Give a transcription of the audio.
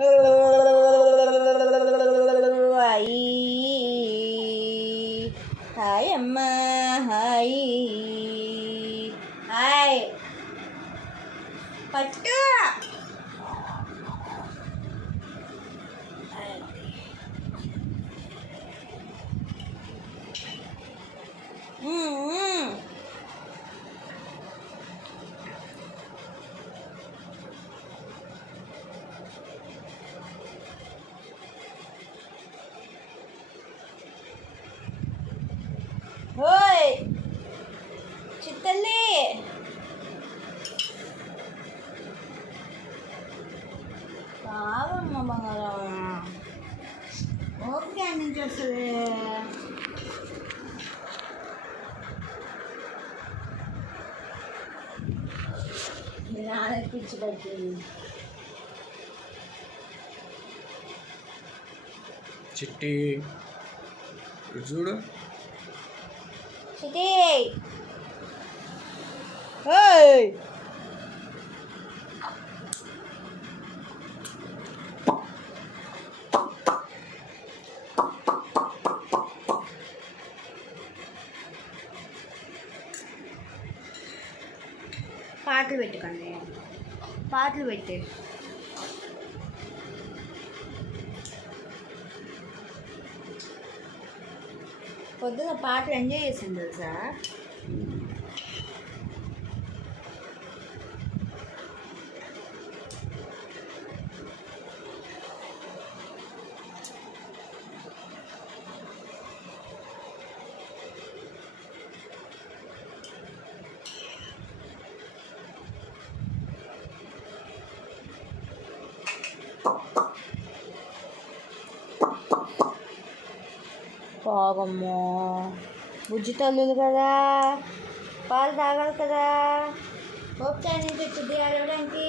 hi hi అమ్మా hi hi పట్టు ఓయ్ చిత్తల్లి కావమ్మ బంగారం ఓకే నుంచి వస్తుంది నాన్నకి పిచ్చి పట్టింది చిట్టి చూడు చిట్టి ఓయ్ పాటలు పెట్టుకోండి పాటలు పెట్టే పొద్దున పాటలు ఎంజాయ్ చేసాను తెలుసా పాగమ్మో బుజ్జి తల్లులు కదా పాలు తాగాలి కదా ఓకే అని తెచ్చింది అడగడానికి